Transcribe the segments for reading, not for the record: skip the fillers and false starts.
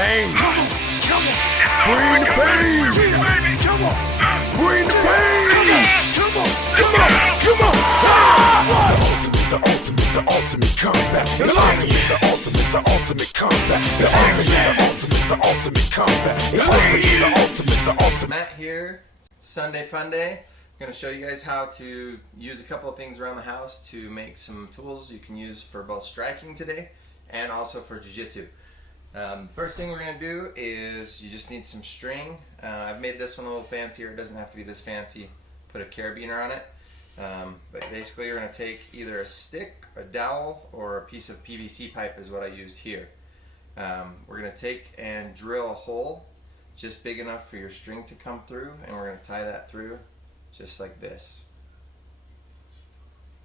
pain. Bring the pain. Bring the pain. Come on. The ultimate comeback. The ultimate comeback. The ultimate comeback. The ultimate. Matt here. Sunday Fun Day. I'm going to show you guys how to use a couple of things around the house to make some tools you can use for both striking today and also for jiu-jitsu. First thing we're going to do is you just need some string. I've made this one a little fancier. It doesn't have to be this fancy. Put a carabiner on it. But basically you're going to take either a stick, a dowel, or a piece of PVC pipe is what I used here. We're going to take and drill a hole just big enough for your string to come through, and we're going to tie that through just like this.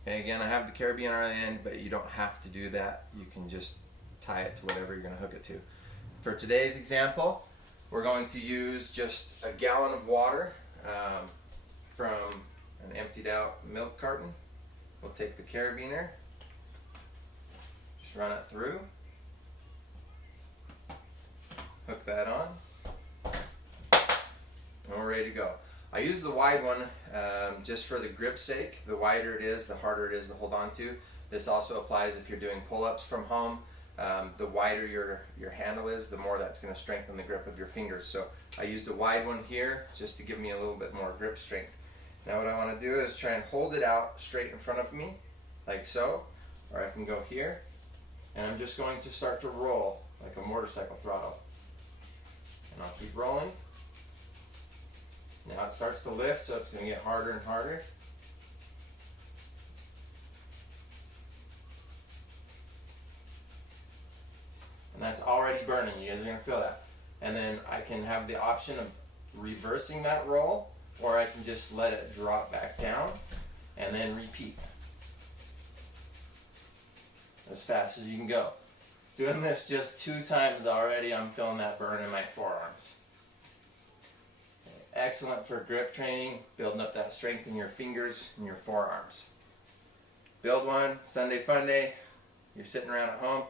And again, I have the carabiner on the end, but you don't have to do that. You can just tie it to whatever you're going to hook it to. For today's example, we're going to use just a gallon of water from an emptied out milk carton. We'll take the carabiner, just run it through, hook that on, and we're ready to go. I use the wide one just for the grip's sake. The wider it is, the harder it is to hold on to. This also applies if you're doing pull-ups from home. The wider your handle is, the more that's going to strengthen the grip of your fingers. So I used a wide one here just to give me a little bit more grip strength. Now what I want to do is try and hold it out straight in front of me, like so, or I can go here, and I'm just going to start to roll like a motorcycle throttle. And I'll keep rolling. Now it starts to lift, so it's going to get harder and harder. And that's already burning. You guys are going to feel that. And then I can have the option of reversing that roll, or I can just let it drop back down and then repeat as fast as you can go. Doing this just 2 times already, I'm feeling that burn in my forearms. Excellent for grip training, building up that strength in your fingers and your forearms. Build one, Sunday Fun Day. You're sitting around at home,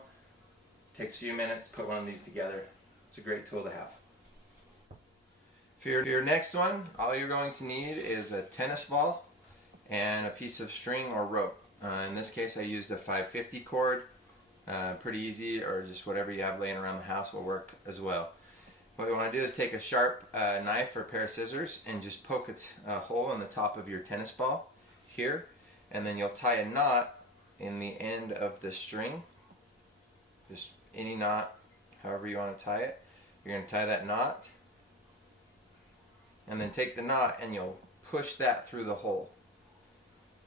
takes a few minutes, put one of these together. It's a great tool to have. For your next one, all you're going to need is a tennis ball and a piece of string or rope. In this case I used a 550 cord, pretty easy, or just whatever you have laying around the house will work as well. What you want to do is take a sharp knife or a pair of scissors and just poke a hole in the top of your tennis ball here, and then you'll tie a knot in the end of the string. Just any knot, however you want to tie it. You're going to tie that knot, and then take the knot and you'll push that through the hole.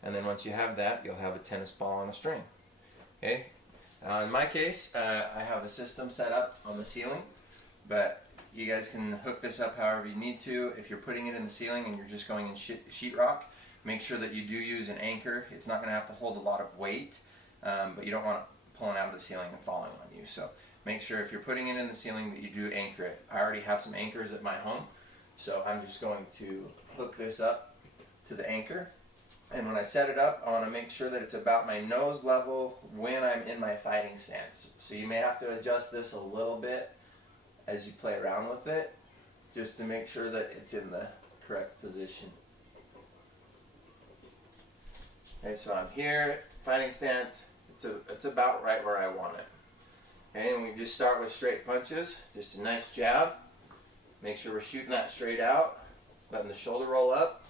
And then once you have that, you'll have a tennis ball on a string. Okay. In my case, I have a system set up on the ceiling, but you guys can hook this up however you need to. If you're putting it in the ceiling and you're just going in sheetrock, make sure that you do use an anchor. It's not going to have to hold a lot of weight, but you don't want it pulling out of the ceiling and falling on you. So make sure if you're putting it in the ceiling that you do anchor it. I already have some anchors at my home, so I'm just going to hook this up to the anchor. And when I set it up, I want to make sure that it's about my nose level when I'm in my fighting stance. So you may have to adjust this a little bit as you play around with it, just to make sure that it's in the correct position. Okay, so I'm here, fighting stance. It's about right where I want it. Okay, and we just start with straight punches, just a nice jab. Make sure we're shooting that straight out, letting the shoulder roll up.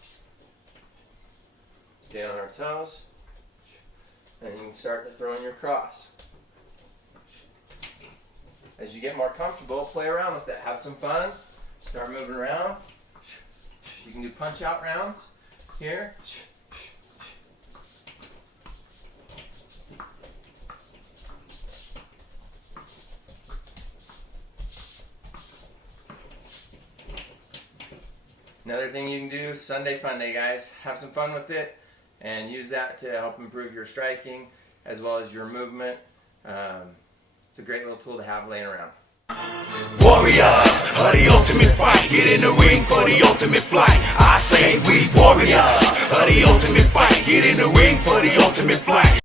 Stay on our toes, and you can start to throw in your cross. As you get more comfortable, play around with it. Have some fun. Start moving around. You can do punch out rounds here. Another thing you can do, Sunday Fun Day, guys. Have some fun with it and use that to help improve your striking as well as your movement. It's a great little tool to have laying around. Warriors of the ultimate fight, get in the ring for the ultimate flight. I say we warriors of the ultimate fight, get in the ring for the ultimate flight.